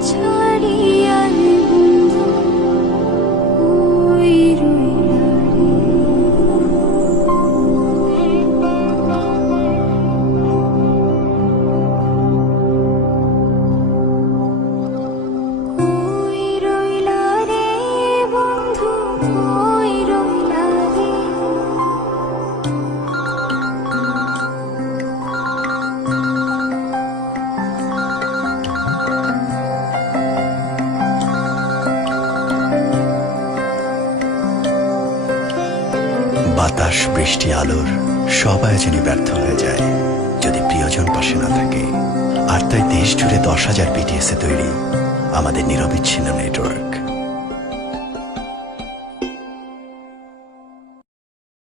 eternity বাতাস, বৃষ্টি, আলোর সব আয়োজনে ব্যর্থ হয়ে যায়। যদি প্রিয়জন পাশে না থাকে, আর তাই দেশ জুড়ে দশ হাজার বিটিএসে তৈরি আমাদের নিরবিচ্ছিন্ন নেটওয়ার্ক।